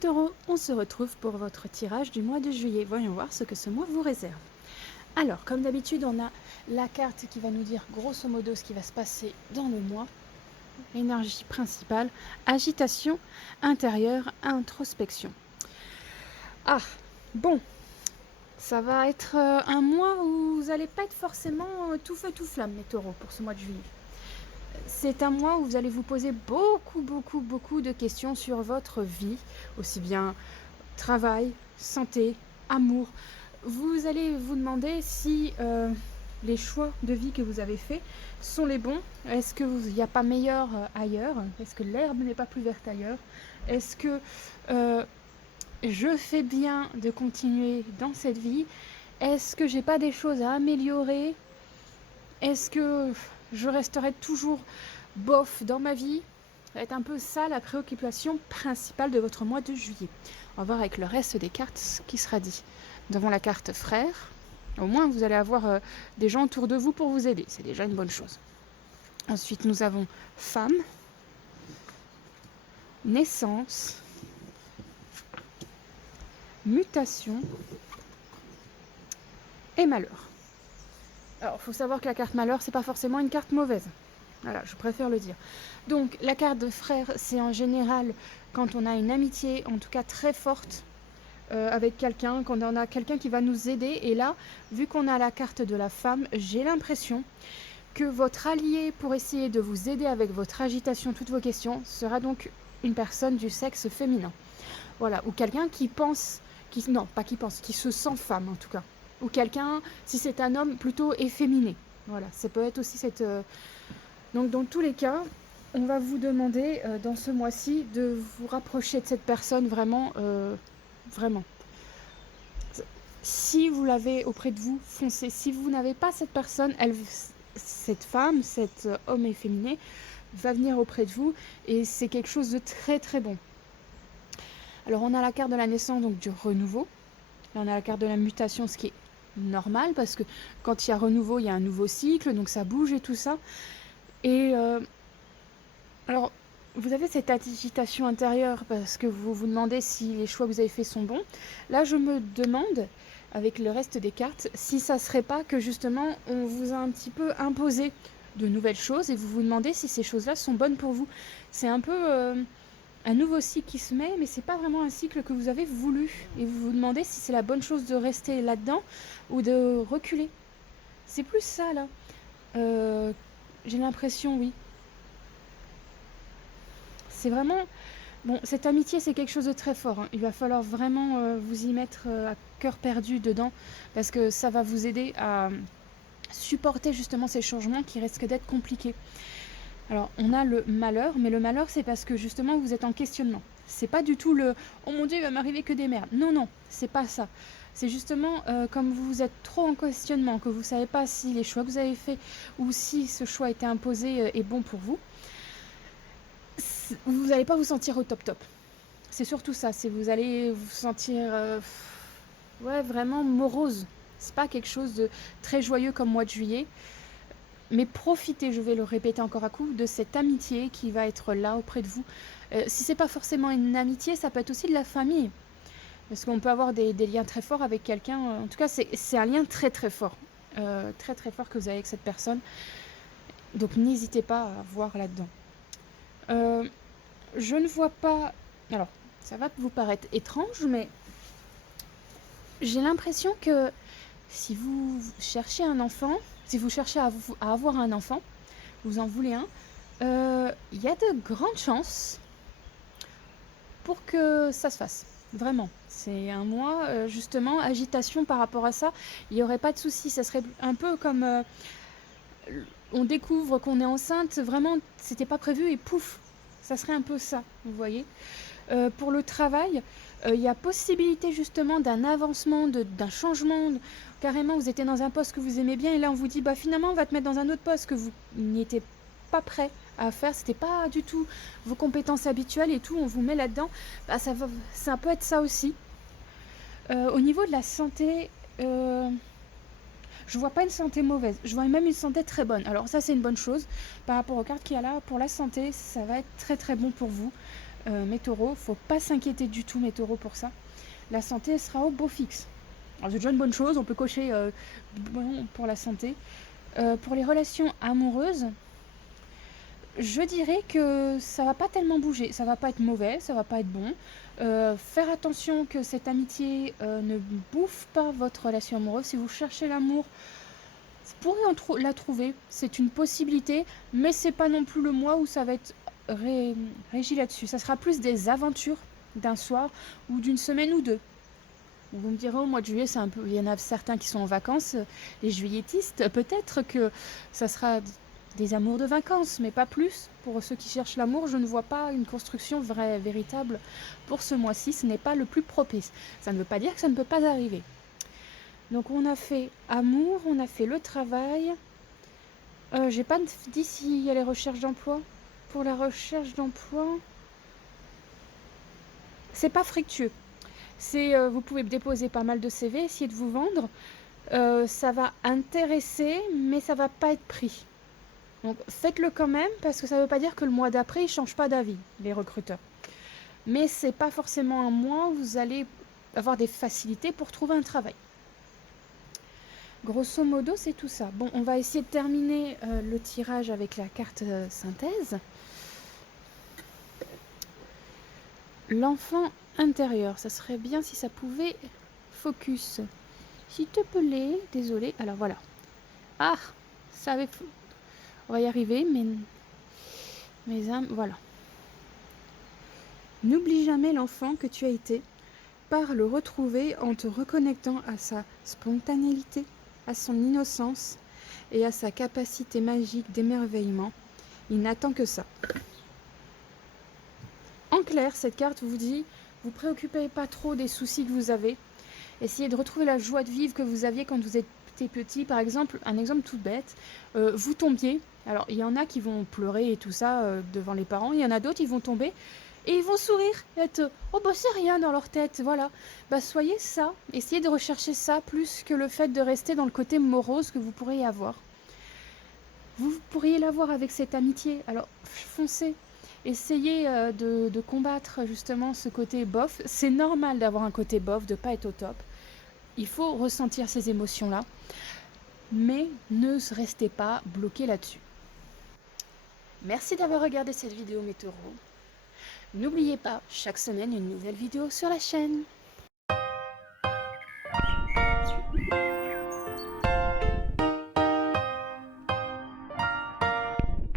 Taureau, on se retrouve pour votre tirage du mois de juillet. Voyons voir ce que ce mois vous réserve. Alors, comme d'habitude, on a la carte qui va nous dire grosso modo ce qui va se passer dans le mois. Énergie principale, agitation intérieure, introspection. Ah, bon, ça va être un mois où vous n'allez pas être forcément tout feu tout flamme, les taureaux, pour ce mois de juillet. C'est un mois où vous allez vous poser beaucoup de questions sur votre vie, aussi bien travail, santé, amour. Vous allez vous demander si les choix de vie que vous avez faits sont les bons. Est-ce qu'il n'y a pas meilleur ailleurs? Est-ce que l'herbe n'est pas plus verte ailleurs? Est-ce que je fais bien de continuer dans cette vie? Est-ce que j'ai pas des choses à améliorer? Est-ce que je resterai toujours bof dans ma vie? Ça va être un peu ça la préoccupation principale de votre mois de juillet. On va voir avec le reste des cartes ce qui sera dit. Nous avons la carte frère. Au moins, vous allez avoir des gens autour de vous pour vous aider. C'est déjà une bonne chose. Ensuite, nous avons femme, naissance, mutation et malheur. Alors, il faut savoir que la carte malheur, c'est pas forcément une carte mauvaise. Voilà, je préfère le dire. Donc, la carte de frère, c'est en général quand on a une amitié, en tout cas très forte, avec quelqu'un, quand on a quelqu'un qui va nous aider. Et là, vu qu'on a la carte de la femme, j'ai l'impression que votre allié pour essayer de vous aider avec votre agitation, toutes vos questions, sera donc une personne du sexe féminin. Voilà, ou quelqu'un qui pense, non, pas qui pense, qui se sent femme en tout cas. Ou quelqu'un, si c'est un homme, plutôt efféminé. Voilà, ça peut être aussi cette... Donc dans tous les cas, on va vous demander dans ce mois-ci de vous rapprocher de cette personne vraiment, vraiment. Si vous l'avez auprès de vous, foncez. Si vous n'avez pas cette personne, cette femme, cet homme efféminé, va venir auprès de vous et c'est quelque chose de très bon. Alors on a la carte de la naissance, donc du renouveau. Là on a la carte de la mutation, ce qui est normal parce que quand il y a renouveau, il y a un nouveau cycle, donc ça bouge et tout ça. Et alors, vous avez cette agitation intérieure parce que vous vous demandez si les choix que vous avez faits sont bons. Là, je me demande, avec le reste des cartes, si ça serait pas que justement, on vous a un petit peu imposé de nouvelles choses et vous vous demandez si ces choses-là sont bonnes pour vous. C'est un peu un nouveau cycle qui se met, mais c'est pas vraiment un cycle que vous avez voulu. Et vous vous demandez si c'est la bonne chose de rester là-dedans ou de reculer. C'est plus ça, là. J'ai l'impression, oui. C'est vraiment... Bon, cette amitié, c'est quelque chose de très fort. Hein. Il va falloir vraiment vous y mettre à cœur perdu dedans, parce que ça va vous aider à supporter justement ces changements qui risquent d'être compliqués. Alors, on a le malheur, mais le malheur, c'est parce que justement, vous êtes en questionnement. C'est pas du tout le « oh mon Dieu, il va m'arriver que des merdes ». Non, c'est pas ça. C'est justement comme vous êtes trop en questionnement, que vous savez pas si les choix que vous avez faits ou si ce choix a été imposé est bon pour vous. Vous n'allez pas vous sentir au top. C'est surtout ça, c'est vous allez vous sentir vraiment morose. C'est pas quelque chose de très joyeux comme mois de juillet. Mais profitez, je vais le répéter encore à coup, de cette amitié qui va être là auprès de vous. Si c'est pas forcément une amitié, ça peut être aussi de la famille. Parce qu'on peut avoir des liens très forts avec quelqu'un. En tout cas, c'est un lien très fort. Très fort que vous avez avec cette personne. Donc n'hésitez pas à voir là-dedans. Je ne vois pas... Alors, ça va vous paraître étrange, mais j'ai l'impression que si vous cherchez un enfant, si vous cherchez à avoir un enfant, vous en voulez un, il y a de grandes chances pour que ça se fasse. Vraiment. C'est un mois, justement, agitation par rapport à ça. Il n'y aurait pas de souci. Ça serait un peu comme... on découvre qu'on est enceinte, vraiment, c'était pas prévu et pouf, ça serait un peu ça, vous voyez. Pour le travail, il y a possibilité justement d'un avancement, d'un changement. Carrément, vous étiez dans un poste que vous aimez bien et là on vous dit finalement on va te mettre dans un autre poste que vous n'étiez pas prêt à faire, c'était pas du tout vos compétences habituelles et tout, on vous met là-dedans. Ça peut être ça aussi. Au niveau de la santé, je vois pas une santé mauvaise, je vois même une santé très bonne. Alors ça c'est une bonne chose par rapport aux cartes qu'il y a là. Pour la santé, ça va être très bon pour vous. mes taureaux. Faut pas s'inquiéter du tout, mes taureaux, pour ça. La santé sera au beau fixe. Alors, c'est déjà une bonne chose, on peut cocher bon pour la santé. Pour les relations amoureuses, je dirais que ça va pas tellement bouger, ça va pas être mauvais, ça va pas être bon. Faire attention que cette amitié ne bouffe pas votre relation amoureuse. Si vous cherchez l'amour, vous pourrez la trouver, c'est une possibilité, mais c'est pas non plus le mois où ça va être régi là-dessus. Ça sera plus des aventures d'un soir ou d'une semaine ou deux. Vous me direz, au mois de juillet, c'est un peu, il y en a certains qui sont en vacances, les juilletistes, peut-être que ça sera des amours de vacances, mais pas plus. Pour ceux qui cherchent l'amour, je ne vois pas une construction vraie, véritable pour ce mois-ci. Ce n'est pas le plus propice. Ça ne veut pas dire que ça ne peut pas arriver. Donc on a fait amour, on a fait le travail. J'ai pas dit s'il y a les recherches d'emploi. Pour la recherche d'emploi, c'est pas fructueux. Vous pouvez déposer pas mal de CV, essayer de vous vendre. Ça va intéresser, mais ça va pas être pris. Donc faites-le quand même, parce que ça ne veut pas dire que le mois d'après, ils ne changent pas d'avis, les recruteurs. Mais c'est pas forcément un mois où vous allez avoir des facilités pour trouver un travail. Grosso modo, c'est tout ça. Bon, on va essayer de terminer le tirage avec la carte synthèse. L'enfant intérieur, ça serait bien si ça pouvait focus. S'il te plaît, désolé. Alors voilà. Ah, ça avait... On va y arriver, mais... Mes âmes, voilà. N'oublie jamais l'enfant que tu as été, par le retrouver en te reconnectant à sa spontanéité, à son innocence et à sa capacité magique d'émerveillement. Il n'attend que ça. En clair, cette carte vous dit, vous préoccupez pas trop des soucis que vous avez. Essayez de retrouver la joie de vivre que vous aviez quand vous étiez petit. Par exemple, un exemple tout bête, vous tombiez. Alors, il y en a qui vont pleurer et tout ça devant les parents. Il y en a d'autres, qui vont tomber et ils vont sourire. Et être, oh bah c'est rien dans leur tête, voilà. Bah soyez ça. Essayez de rechercher ça plus que le fait de rester dans le côté morose que vous pourriez avoir. Vous pourriez l'avoir avec cette amitié. Alors, foncez. Essayez de combattre justement ce côté bof. C'est normal d'avoir un côté bof, de ne pas être au top. Il faut ressentir ces émotions-là, mais ne restez pas bloqué là-dessus. Merci d'avoir regardé cette vidéo, mes taureaux. N'oubliez pas, chaque semaine, une nouvelle vidéo sur la chaîne.